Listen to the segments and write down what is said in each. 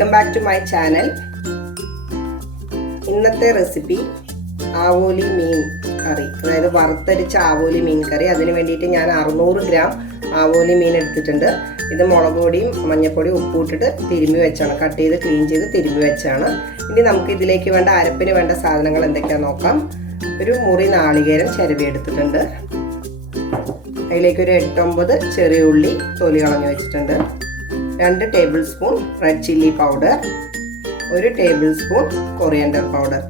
Welcome back to my channel. ഇന്നത്തെ recipe ആവോലി മീൻ കറി, അതായത് വറുത്തരിച്ച ആവോലി മീൻ കറി. അതിന് വേണ്ടിയിട്ട് ഞാൻ 600 ഗ്രാം ആവോലി മീൻ എടുത്തിട്ടുണ്ട്. ഇത് മുളക് പൊടിയും മഞ്ഞൾപ്പൊടിയും ഉപ്പിട്ടിട്ട് തിരുമ്മി വെച്ചാണ്, കട്ട് ചെയ്ത് ക്ലീൻ ചെയ്ത് തിരുമ്മി വെച്ചാണ്. ഇനി നമുക്ക് ഇതിലേക്ക് വേണ്ട അരപ്പിന് വേണ്ട സാധനങ്ങൾ എന്തൊക്കെയാണെന്ന് നോക്കാം. ഒരു മുറി നാളികേരം ചിരവി എടുത്തിട്ടുണ്ട്. അതിലേക്ക് ഒരു 8-9 ചെറിയ ഉള്ളി തൊലി കളഞ്ഞു വെച്ചിട്ടുണ്ട്. 2 table spoon red chilli powder, 1 table spoon coriander powder.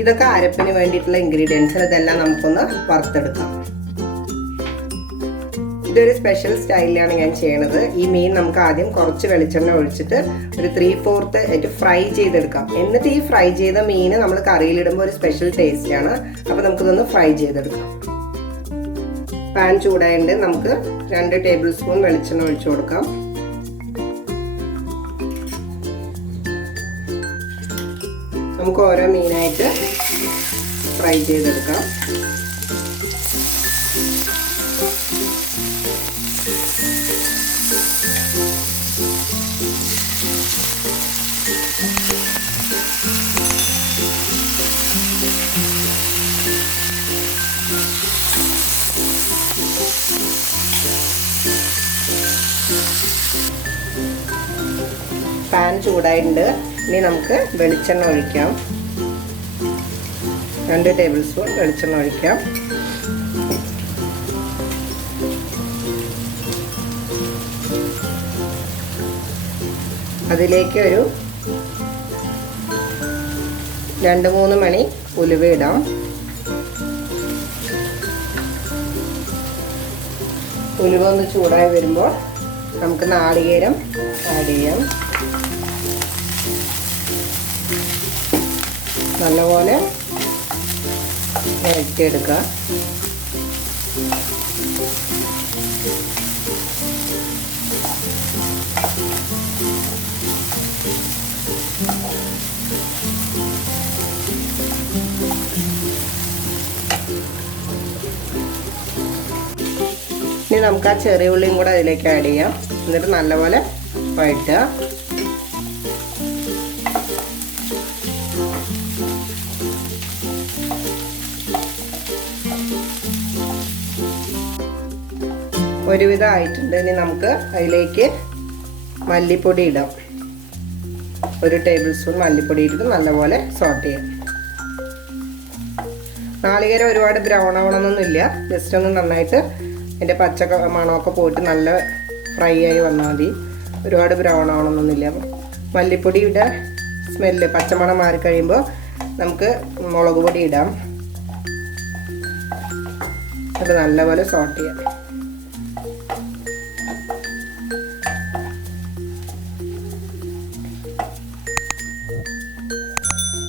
ഇതൊക്കെ അരപ്പിന് വേണ്ടിയിട്ടുള്ള ഇൻഗ്രീഡിയൻസ്. ഇതെല്ലാം നമുക്കൊന്ന് വറുത്തെടുക്കാം. ഇതൊരു സ്പെഷ്യൽ സ്റ്റൈലിലാണ് ഞാൻ ചെയ്യണത്. ഈ മീൻ നമുക്ക് ആദ്യം കുറച്ച് വെളിച്ചെണ്ണ ഒഴിച്ചിട്ട് ഒരു 3/4 ആയിട്ട് ഫ്രൈ ചെയ്തെടുക്കാം. എന്നിട്ട് ഈ ഫ്രൈ ചെയ്ത മീൻ നമ്മൾ കറിയിലിടുമ്പോൾ ഒരു സ്പെഷ്യൽ ടേസ്റ്റാണ്. അപ്പോൾ നമുക്കിതൊന്ന് ഫ്രൈ ചെയ്തെടുക്കാം. പാൻ ചൂടായിട്ട് നമുക്ക് 2 ടേബിൾ സ്പൂൺ വെളിച്ചെണ്ണ ഒഴിച്ചു കൊടുക്കാം. നമുക്ക് ഓരോ മീനായിട്ട് ഫ്രൈ ചെയ്തെടുക്കാം. പാൻ ചൂടായിട്ടുണ്ട്. ഇനി നമുക്ക് വെളിച്ചെണ്ണ ഒഴിക്കാം. 2 ടേബിൾ സ്പൂൺ വെളിച്ചെണ്ണ ഒഴിക്കാം. അതിലേക്ക് ഒരു 2-3 മണി ഉലുവ ഇടാം. ഉലുവ ഒന്ന് ചൂടായി വരുമ്പോൾ നമുക്ക് നാളികേരം ആഡ് ചെയ്യാം. നല്ലപോലെ വഴറ്റിയെടുക്കുക. ഇനി നമുക്ക് ആ ചെറിയ ഉള്ളിയും കൂടെ അതിലേക്ക് ആഡ് ചെയ്യാം. എന്നിട്ട് നല്ലപോലെ വഴറ്റുക. ഒരുവിധം ആയിട്ടുണ്ട്. ഇനി നമുക്ക് അതിലേക്ക് മല്ലിപ്പൊടി ഇടാം. 1 ടേബിൾ സ്പൂൺ മല്ലിപ്പൊടി ഇട്ടിട്ട് നല്ലപോലെ സോട്ട് ചെയ്യാം. നാളികേരം ഒരുപാട് ബ്രൗൺ ആവണമെന്നൊന്നുമില്ല. ജസ്റ്റ് ഒന്ന് നന്നായിട്ട് അതിൻ്റെ പച്ച മണമൊക്കെ പോയിട്ട് നല്ല ഫ്രൈ ആയി വന്നാൽ മതി. ഒരുപാട് ബ്രൗൺ ആവണമെന്നൊന്നുമില്ല. മല്ലിപ്പൊടിയുടെ സ്മെല്ല് പച്ചമണം മാറി കഴിയുമ്പോൾ നമുക്ക് മുളക് പൊടി ഇടാം. അത് നല്ലപോലെ സോട്ട് ചെയ്യാം.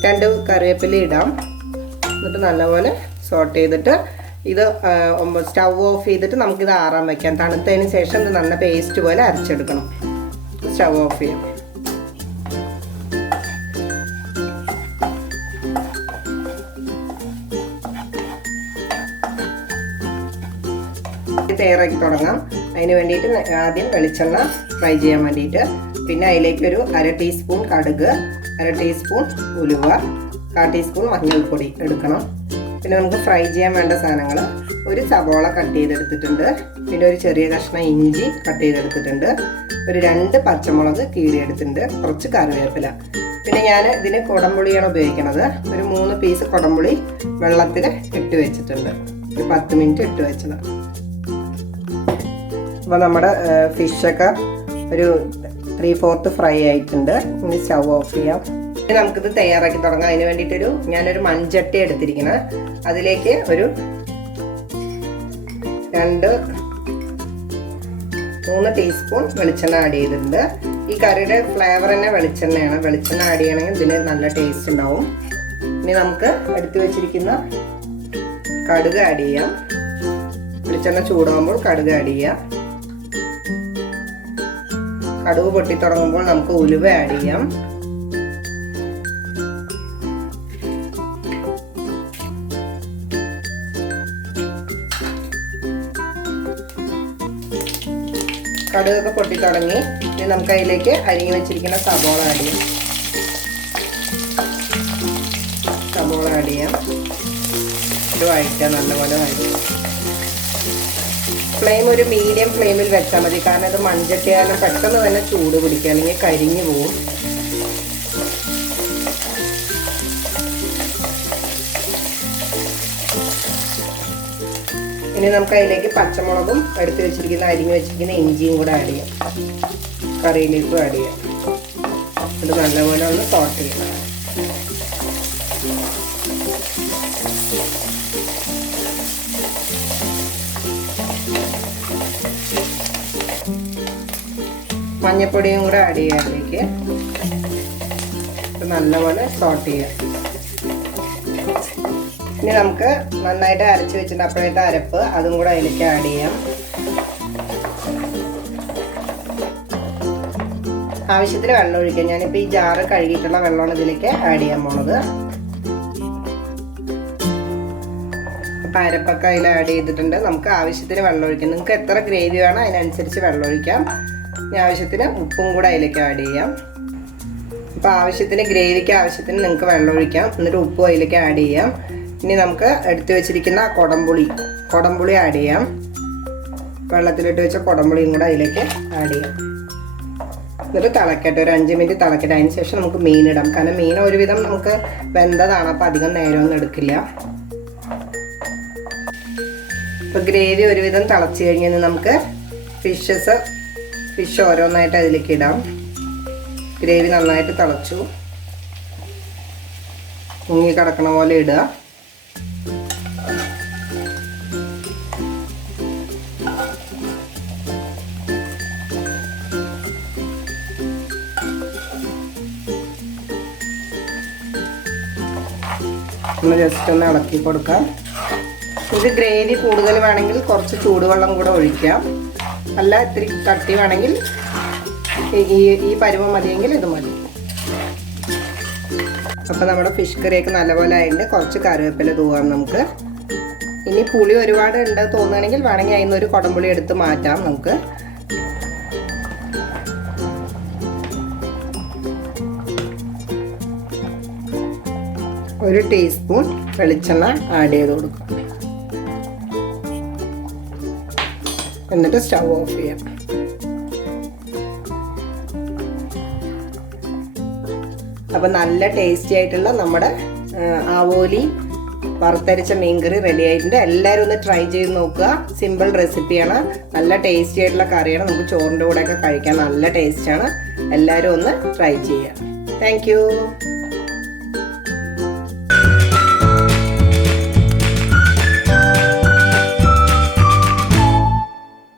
രണ്ട് കറിവേപ്പില ഇടാം. എന്നിട്ട് നല്ലപോലെ സോട്ട് ചെയ്തിട്ട് ഇത് സ്റ്റൗ ഓഫ് ചെയ്തിട്ട് നമുക്കിത് ആറാൻ വയ്ക്കാം. തണുത്തതിന് ശേഷം ഇത് നല്ല പേസ്റ്റ് പോലെ അരച്ചെടുക്കണം. സ്റ്റൗ ഓഫ് ചെയ്യാം. തയ്യാറാക്കി തുടങ്ങാം. അതിന് വേണ്ടിയിട്ട് ആദ്യം വെളിച്ചെണ്ണ ഫ്രൈ ചെയ്യാൻ വേണ്ടിയിട്ട്, പിന്നെ അതിലേക്ക് ഒരു 1/2 ടീസ്പൂൺ കടുക്, 1/2 ടീസ്പൂൺ ഉലുവ, 1/4 ടീസ്പൂൺ മഞ്ഞൾപ്പൊടി എടുക്കണം. പിന്നെ നമുക്ക് ഫ്രൈ ചെയ്യാൻ വേണ്ട സാധനങ്ങൾ: ഒരു സവോള കട്ട് ചെയ്തെടുത്തിട്ടുണ്ട്, പിന്നെ ഒരു ചെറിയ കഷ്ണം ഇഞ്ചി കട്ട് ചെയ്തെടുത്തിട്ടുണ്ട്, ഒരു 2 പച്ചമുളക് കീറിയെടുത്തിട്ടുണ്ട്, കുറച്ച് കറിവേപ്പില. പിന്നെ ഞാൻ ഇതിന് കുടംപുളിയാണ് ഉപയോഗിക്കുന്നത്. ഒരു 3 പീസ് കുടംപുളി വെള്ളത്തിൽ ഇട്ട് വെച്ചിട്ടുണ്ട്. ഒരു 10 മിനിറ്റ് ഇട്ട് വെച്ചത്. അപ്പോൾ നമ്മുടെ ഫിഷൊക്കെ ഒരു 3/4 ഫ്രൈ ആയിട്ടുണ്ട്. ഇനി സ്റ്റൗ ഓഫ് ചെയ്യാം. ഇനി നമുക്കിത് തയ്യാറാക്കി തുടങ്ങാം. അതിന് വേണ്ടിയിട്ടൊരു ഞാനൊരു മൺചട്ടി എടുത്തിരിക്കുന്നത്. അതിലേക്ക് ഒരു 2-3 ടീസ്പൂൺ വെളിച്ചെണ്ണ ആഡ് ചെയ്തിട്ടുണ്ട്. ഈ കറിയുടെ ഫ്ലേവർ തന്നെ വെളിച്ചെണ്ണയാണ്. വെളിച്ചെണ്ണ ആഡ് ചെയ്യണമെങ്കിൽ ഇതിന് നല്ല ടേസ്റ്റ് ഉണ്ടാവും. ഇനി നമുക്ക് എടുത്തു വെച്ചിരിക്കുന്ന കടുക് ആഡ് ചെയ്യാം. വെളിച്ചെണ്ണ ചൂടാകുമ്പോൾ കടുക് ആഡ് ചെയ്യാം. കടുക് പൊട്ടി തുടങ്ങുമ്പോൾ നമുക്ക് ഉലുവ ആഡ് ചെയ്യാം. കടുകൊക്കെ പൊട്ടി തുടങ്ങി. ഇനി നമുക്ക് അതിലേക്ക് അരിഞ്ഞു വെച്ചിരിക്കുന്ന സബോള ആഡ് ചെയ്യാം. സബോള ആഡ് ചെയ്യാം. ഇത് വഴറ്റുക, നല്ലപോലെ വഴറ്റുക. ഫ്ലെയിം ഒരു മീഡിയം ഫ്ലെയിമിൽ വെച്ചാൽ മതി, കാരണം ഇത് മൺചട്ടിയാലും പെട്ടെന്ന് തന്നെ ചൂട് പിടിക്കുക, അല്ലെങ്കിൽ കരിഞ്ഞു പോവും. ഇനി നമുക്ക് അതിലേക്ക് പച്ചമുളകും എടുത്ത് വെച്ചിരിക്കുന്ന അരിഞ്ഞു വെച്ചിരിക്കുന്ന ഇഞ്ചിയും കൂടെ ആഡ് ചെയ്യാം. കറിയിലേക്കും ആഡ് ചെയ്യാം. ഇത് നല്ലപോലെ ഒന്ന് സോട്ട് ചെയ്യാം. മഞ്ഞപ്പൊടിയും കൂടെ ആഡ് ചെയ്യാം അതിലേക്ക്. നല്ലപോലെ സോട്ട് ചെയ്യാം. ഇനി നമുക്ക് നന്നായിട്ട് അരച്ച് വെച്ചിട്ട് അപ്പോഴത്തെ അരപ്പ് അതും കൂടെ അതിലേക്ക് ആഡ് ചെയ്യാം. ആവശ്യത്തിന് വെള്ളം ഒഴിക്കാം. ഞാനിപ്പോൾ ഈ ജാറ് കഴുകിയിട്ടുള്ള വെള്ളമാണ് ഇതിലേക്ക് ആഡ് ചെയ്യാൻ പോണത്. അപ്പം അരപ്പൊക്കെ അതിൽ ആഡ് ചെയ്തിട്ടുണ്ട്. നമുക്ക് ആവശ്യത്തിന് വെള്ളം ഒഴിക്കാം. നിങ്ങൾക്ക് എത്ര ഗ്രേവി വേണോ അതിനനുസരിച്ച് വെള്ളം ഒഴിക്കാം. ഇനി ആവശ്യത്തിന് ഉപ്പും കൂടെ അതിലേക്ക് ആഡ് ചെയ്യാം. അപ്പോൾ ആവശ്യത്തിന് ഗ്രേവിക്ക് ആവശ്യത്തിന് നിങ്ങൾക്ക് വെള്ളം ഒഴിക്കാം. എന്നിട്ട് ഉപ്പും അതിലേക്ക് ആഡ് ചെയ്യാം. ഇനി നമുക്ക് എടുത്തു വെച്ചിരിക്കുന്ന കൊടംപുളി ആഡ് ചെയ്യാം. വെള്ളത്തിലിട്ട് വെച്ച കൊടംപുളിയും കൂടെ അതിലേക്ക് ആഡ് ചെയ്യാം. എന്നിട്ട് തിളക്കട്ടെ, ഒരു 5 മിനിറ്റ് തിളക്കട്ടെ. അതിന് ശേഷം നമുക്ക് മീൻ ഇടാം. കാരണം മീൻ ഒരുവിധം നമുക്ക് വെന്തതാണ്, അപ്പോൾ അധികം നേരമൊന്നും എടുക്കില്ല. ഇപ്പോൾ ഗ്രേവി ഒരുവിധം തിളച്ച് കഴിഞ്ഞാൽ നമുക്ക് ഫിഷ് ഓരോന്നായിട്ട് അതിലേക്ക് ഇടാം. ഗ്രേവി നന്നായിട്ട് തിളച്ചു, മുങ്ങി കിടക്കണ പോലെ ഇടുക. ഒന്ന് ജസ്റ്റ് ഒന്ന് ഇളക്കി കൊടുക്കാം. ഇത് ഗ്രേവി കൂടുതൽ വേണമെങ്കിൽ കുറച്ച് ചൂടുവെള്ളം കൂടെ ഒഴിക്കാം. അല്ല ഇത്തിരി കട്ടി വേണമെങ്കിൽ ഈ പരുവം മതിയെങ്കിൽ ഇത് മതി. അപ്പോൾ നമ്മുടെ ഫിഷ് കറിയൊക്കെ നല്ലപോലെ ആയിട്ട് കുറച്ച് കറിവേപ്പില തൂവാം നമുക്ക്. ഇനി പുളി ഒരുപാട് ഉണ്ട് തോന്നുകയാണെങ്കിൽ വേണമെങ്കിൽ അതിൽ നിന്നൊരു കുടംപുളി എടുത്ത് മാറ്റാം നമുക്ക്. ഒരു ടീസ്പൂൺ വെളിച്ചെണ്ണ ആഡ് ചെയ്ത് കൊടുക്കാം. എന്നിട്ട് സ്റ്റൗ ഓഫ് ചെയ്യാം. അപ്പം നല്ല ടേസ്റ്റി ആയിട്ടുള്ള നമ്മുടെ ആവോലി വറുത്തരച്ച മീൻകറി റെഡി ആയിട്ടുണ്ട്. എല്ലാവരും ഒന്ന് ട്രൈ ചെയ്ത് നോക്കുക. സിമ്പിൾ റെസിപ്പിയാണ്, നല്ല ടേസ്റ്റി ആയിട്ടുള്ള കറിയാണ്. നമുക്ക് ചോറിൻ്റെ കൂടെയൊക്കെ കഴിക്കാൻ നല്ല ടേസ്റ്റാണ്. എല്ലാവരും ഒന്ന് ട്രൈ ചെയ്യുക. താങ്ക്